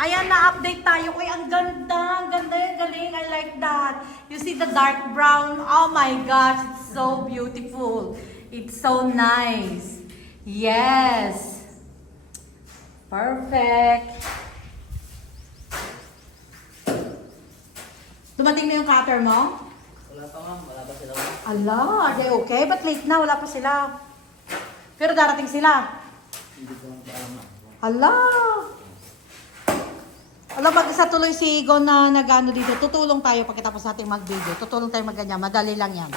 Ayan, na-update tayo. Uy, ang ganda. Ang ganda yung galing. I like that. You see the dark brown? Oh my gosh, it's so beautiful. It's so nice. Yes. Perfect. Dumating na yung cutter mo? Wala pa ma'am, wala pa sila. Ala, are they okay? But late na, wala pa sila. Pero darating sila. Hindi ko alam. Ala! Alam, pag isa tuloy si Igon na nagano dito, tutulong tayo pagkatapos natin mag-video. Tutulong tayo magganyan. Madali lang yan.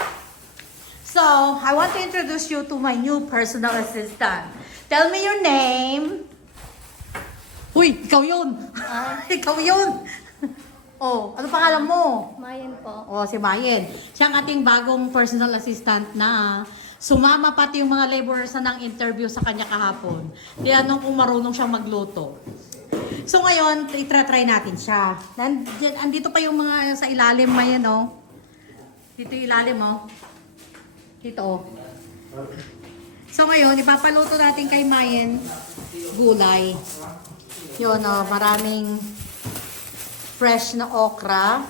So, I want to introduce you to my new personal assistant. Tell me your name. Uy, ikaw yun. ikaw yun. oh, ano pangalan mo? Mayan po. O, si Mayen. Siya ang ating bagong personal assistant na sumama pati yung mga laborers na nang interview sa kanya kahapon. Tinanong kung marunong siyang magluto. So ngayon, itra-try natin siya. Nandyan, andito pa yung mga sa ilalim, Mayen, oh. Dito yung ilalim, oh. Dito, oh. So ngayon, ipapaluto natin kay Mayen gulay. Yun, oh, maraming fresh na okra.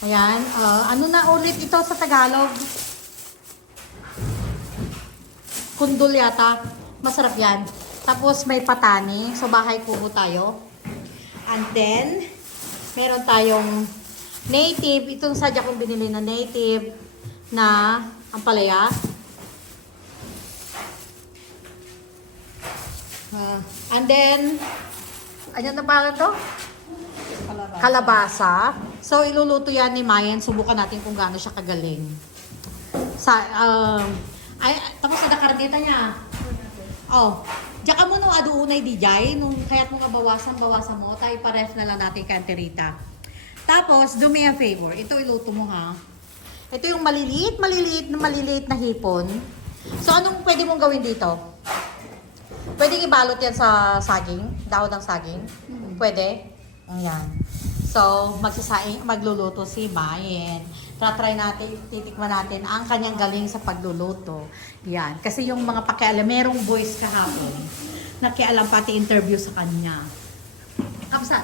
Ayan. ah, ano na ulit ito sa Tagalog? Kundul yata. Masarap yan. Tapos may patani. So bahay kubo tayo. And then, meron tayong native. Itong sadya kong binili na native na ampalaya. Ah, and then, ano na pangalan to? kalabasa. So, iluluto yan ni Mayan. Subukan natin kung gaano siya kagaling. Sa, um, ay, tapos sa karneta niya. Oh, diyan ka mo nung aduunay di jay, nung kaya't mo nga bawasan, bawasan mo, tayo paref na lang natin kay Auntie Rita. Tapos, do me a favor. Ito iluto mo ha. Ito yung maliliit, maliliit na maliliit na hipon. So, anong pwede mong gawin dito? Pwede ibalot yan sa saging, dahon ng saging. Pwede. Ayan. So, magsasaing, magluluto si Bayen. Try natin, titikman natin ang kanyang galing sa pagluluto. Yan. Kasi yung mga pakialam, merong voice kahapon. Nakialam pati interview sa kanya. Kapsa?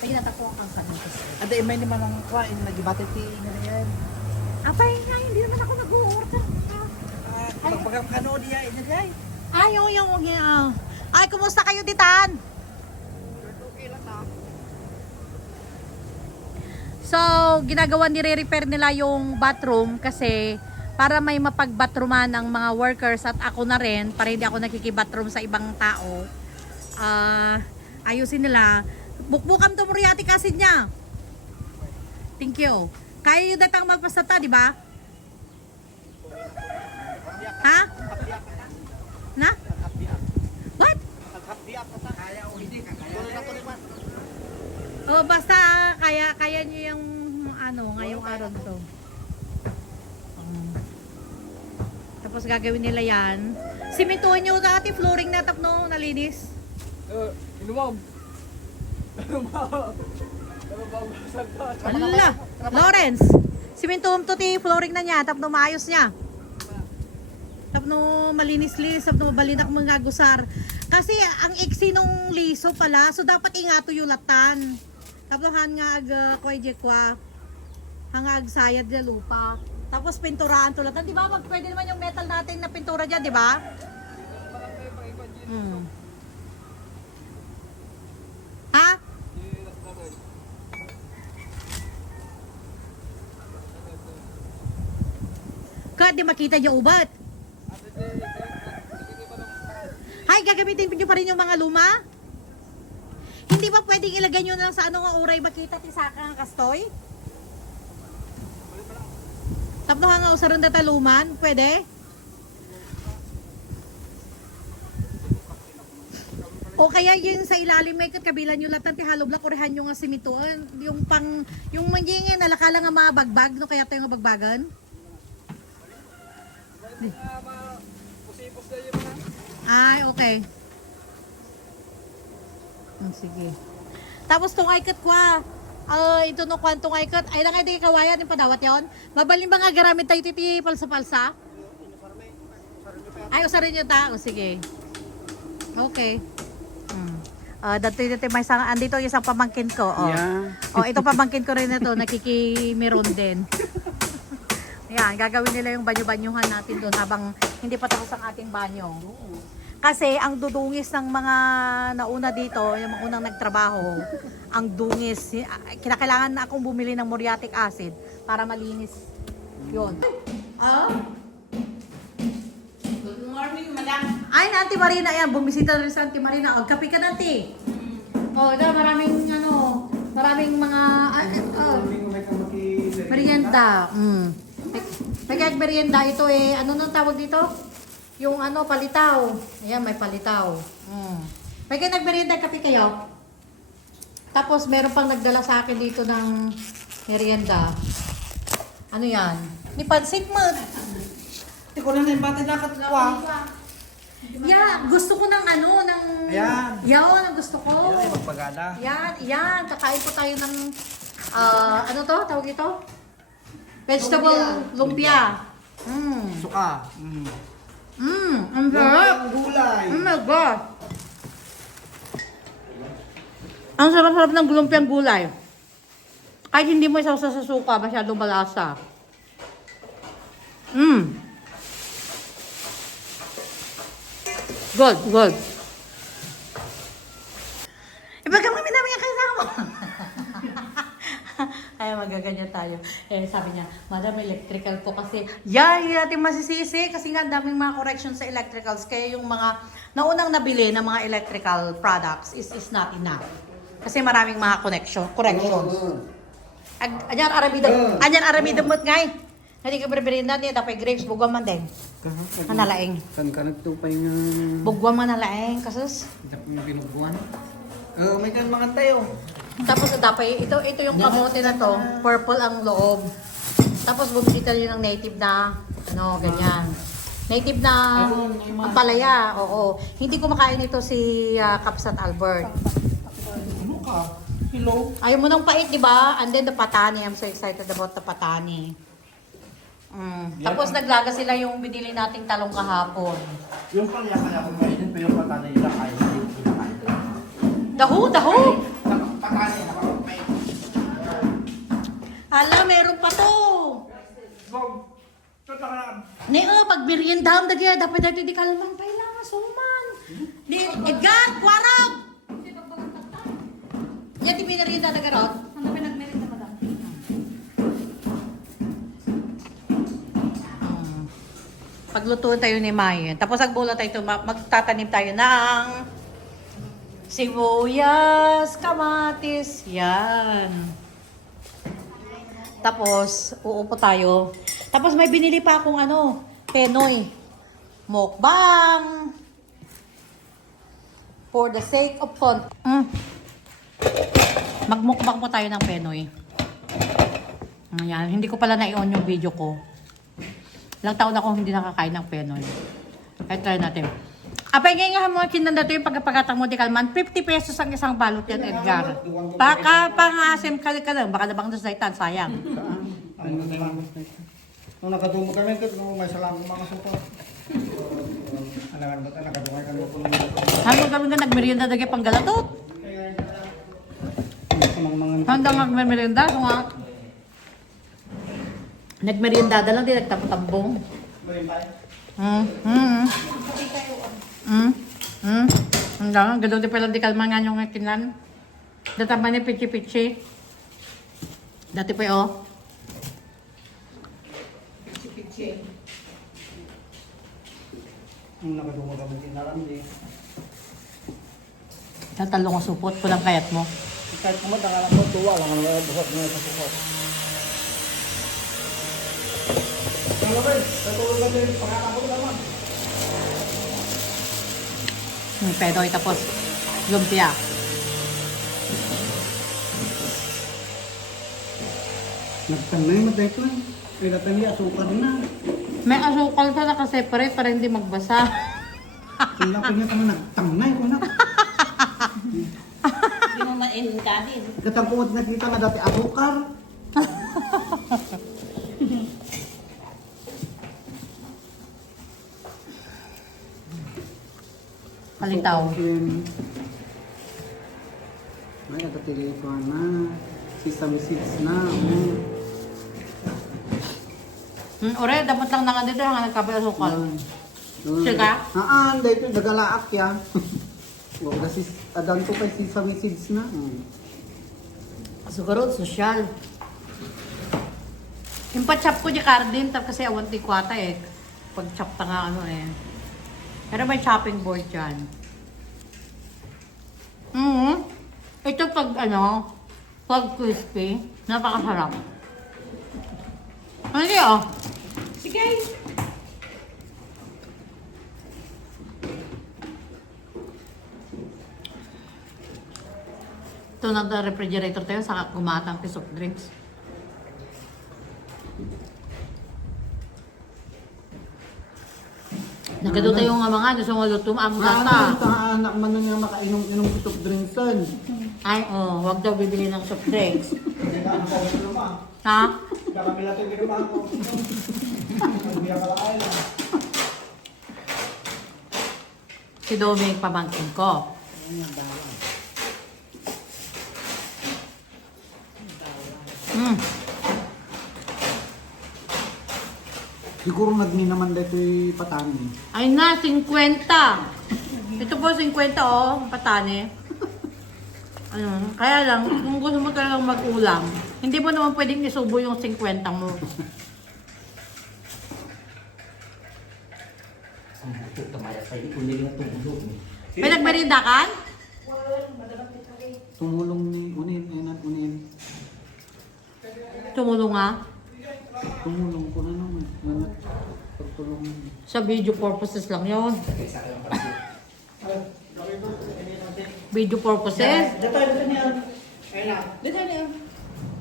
Ay, natako ang kanito. Ada may naman ang kain, nagibate ti na yan. Apay nga, hindi naman ako nag-order. Ay, pagpagam kano diya, ina diya. Ay, yung, yung, yung, ah. Ay, kumusta kayo, Titan? So, ginagawa ni repair nila yung bathroom kasi para may mapag-bathrooman ang mga workers at ako na rin, para hindi ako nakikibathroom sa ibang tao. Ah, ayusin nila. Bukbukam to muriati kasid niya. Thank you. Kaya yung datang magpasata, di ba? Ha? Na? What? Oh, basta kaya kaya niyo yung ano, ngayong araw to. Um, tapos gagawin nila yan. Simentuhan niyo dati flooring na tapno nalinis. Uh, inuwam. Ala, Lawrence. Simentuhan to ti flooring na niya tapno maayos niya. Tapno malinis-linis, tapno mabalinak mga gusar. Kasi ang iksi nung liso pala, so dapat ingato yung latan. Tapno han nga ag uh, koy je kwa. Hangag sayad na lupa. Tapos pinturaan tulad. Di ba? Mag, pwede naman yung metal natin na pintura dyan, di ba? Hmm. Ha? Kad, di makita yung ubat. Hay, gagamitin nyo pa rin yung mga luma? Hindi ba pwedeng ilagay nyo na lang sa ano nga uray makita ti saka nga kastoy? Tapno nga usaron data luman, pwede? O kaya yun sa ilalim may kat kabila nyo lahat ti hollow block orehan nyo nga simituan yung pang yung manjingin nalakala nga mga bagbag no kaya tayo nga bagbagan Ay, okay. Hmm, sige. Tapos tong ikat kwa. Ah, ito no kwantong ikat. Ay lang ay di kawayan yung padawat yon. Mabalin ba nga garamit tayo titi palsa-palsa? Ay, usarin niyo ta. O, sige. Okay. Hmm. Uh, dati dati may isang, andito yung isang pamangkin ko. Oh. Yeah. Oh, ito pamangkin ko rin na to, nakikimiron din. Yan, gagawin nila yung banyo-banyuhan natin doon habang hindi pa tapos ang ating banyo. Kasi ang dudungis ng mga nauna dito, yung mga unang nagtrabaho, ang dungis, kinakailangan na akong bumili ng muriatic acid para malinis yun. Ah? Good morning, madam. Ay, na Auntie Marina, yan, bumisita na rin sa Auntie Marina. O, kape ka na, Auntie. Oh, da, maraming, ano, maraming mga, ah, ah, Merienda. Mm. Kaya merienda ito eh, ano nang tawag dito? Yung ano, palitaw. Ayan, may palitaw. Mm. May kaya nagmerienda kape kayo? Tapos meron pang nagdala sa akin dito ng merienda. Ano yan? Ni Pansit mo. Hindi ko na yung bata nakatwa. Yeah, gusto ko ng ano, ng... Ayan. Yan, ang gusto ko. Yan ay magpagana. Yan, yan. Kakain po tayo ng, ah, ano to, tawag ito? Vegetable lumpia. Mm. Suka. Mm. Mm, ang sarap. gulay. Oh my God. Ang sarap-sarap ng lumpiang gulay. Kahit hindi mo isaw sa suka, masyadong malasa. Mm. Good, good. Ay, magaganyan tayo. Eh, sabi niya, Madam, electrical po kasi. Yeah, hindi natin masisisi kasi nga daming mga corrections sa electricals. Kaya yung mga naunang nabili ng mga electrical products is, is not enough. Kasi maraming mga connection, corrections. Ag- Anyan aramida, anyan aramida mo't ngay. Hindi ka berberinda niya, tapay grapes, bugwam man din. Manalaing. Kan ka nagtupay nga. Bugwam manalaing, kasus. Dapat yung binubuan. Uh, may kan mga tayo. Tapos dapay, ito ito yung kamote na to, purple ang loob. Tapos bumili tayo ng native na ano, ganyan. Native na ang palaya, oo. Hindi kumakain ito si uh, Kapsat Albert. Ano ka? Hello? Ayaw mo ng pait, di ba? And then the patani. I'm so excited about the patani. Mm. Tapos naglaga sila yung binili nating talong kahapon. Yung palya kaya kung kainin, pero yung patanay nila kinakain. Daho, daho! Ala, meron pa to! Ni oh, pag meriendam dagya dapat dati di kalman pa lang suman. Ni Edgar, kwarag. Ya di merienda daga rod. Ano pa nagmerienda madam? Paglutuan tayo ni Mayen. Tapos agbola tayo magtatanim tayo ng sibuyas, kamatis, yan. Tapos, uupo tayo. Tapos may binili pa akong ano, penoy. Mukbang. For the sake of fun. Mm. Magmukbang po tayo ng penoy. Ayan, hindi ko pala na-on yung video ko. Ilang taon ako hindi nakakain ng penoy. Kaya try natin. Apay nga nga mo kinanda to yung pagkapagkatang mo di kalman, 50 pesos ang isang balot yan, Edgar. Baka pangasim ka ka lang, baka nabang sa itan, sayang. Ano? Nung nakatungo kami, kung may salang mga suko. Alangan ba tayo, nakatungay kami kung Hanggang kami nga nagmerienda dagi pang galatot. mga mga Hanggang nagmerienda, so nga. Nagmerienda lang, di nagtapotambong. Hmm, hmm, hmm, hmm. Hanggang, gano'n di pala di kalma nga yung kinan. Datama ni pichi-pichi. Dati pa oh. Nung nakatungo kami, kinaram di. Tatalong ko supot, kulang kayat mo. Kahit kumata ka lang po, tuwa lang ang mga buhok na sa suko. Ka din. Hmm, pero tapos lumpia. Nagtanay mo dahil ko. May natanay, asukar na. May asukal pa nakaseparate para hindi magbasa. Kaya ko niya kami nagtanay ko na. Hindi mo ma-in din. Katang kumot nakita nga dati asukar. Chicken. Ay, atatili ko na. Sesame seeds na. Oh. Hmm, ore, dapat lang na nga dito nga nagkapasukal. Doon. Siya? Ah, ah, dito nagalaak ya. Wag kasi adan ko kay sesame seeds na. Mm. Siguro, social. Yung pa-chop ko di kardin, tap kasi awan di kwata eh. Pag-chop ta nga ano eh. Pero may chopping board dyan. Mm Ito pag ano, pag crispy, napakasarap. Ano yun? Sige. Ito nag-refrigerator tayo sa gumatang soft drinks. Nagado tayo nga mga gusto mo luto ang gata. ta anak man niya makainom-inom itok drinkson. Ay, oh, wag daw bibili ng soft drinks. Ha? Baka may lato ginawa ko. Hindi laay lang. Si Dominic pamangkin ko. Hmm. Siguro nagni naman dito yung patani. Ay na, 50. Ito po 50 oh, patane. Ano, kaya lang, kung gusto mo talagang mag-ulam, hindi mo naman pwedeng isubo yung 50 mo. Ang buto tamaya sa ito, hindi na tumulog. May nagmerinda ka? Tumulong ni unin, at unin. Tumulong nga. Tumulong ko na pagtulungan. Sa video purposes lang yon. Video purposes? Dito, dito niya. Ayun na. Dito niyo.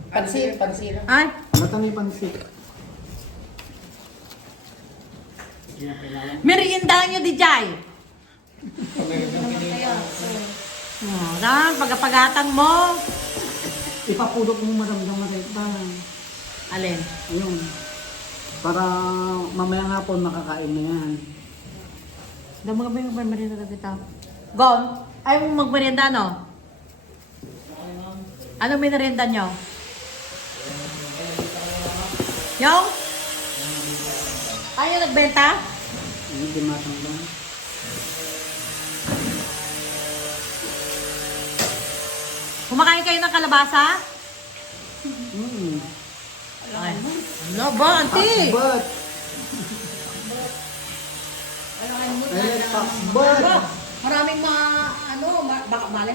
Pansin, pansin. Ay, Natanay pansit. merienda nyo di Jai. Hmm, na, pagkapagatang mo. Ipapulot mo maramdaman kita. Alin? Ayun. Para mamaya nga po makakain na yan. Dama ka ba yung merienda na kita? Gon, ayaw mo magmerienda, no? Ano merienda nyo? Yung? Ayaw nagbenta? Hindi matanggang. Kumakain kayo ng kalabasa? No, ba, ante? Takbat. Ano kayo mo? Takbat. Maraming mga, ano, baka malay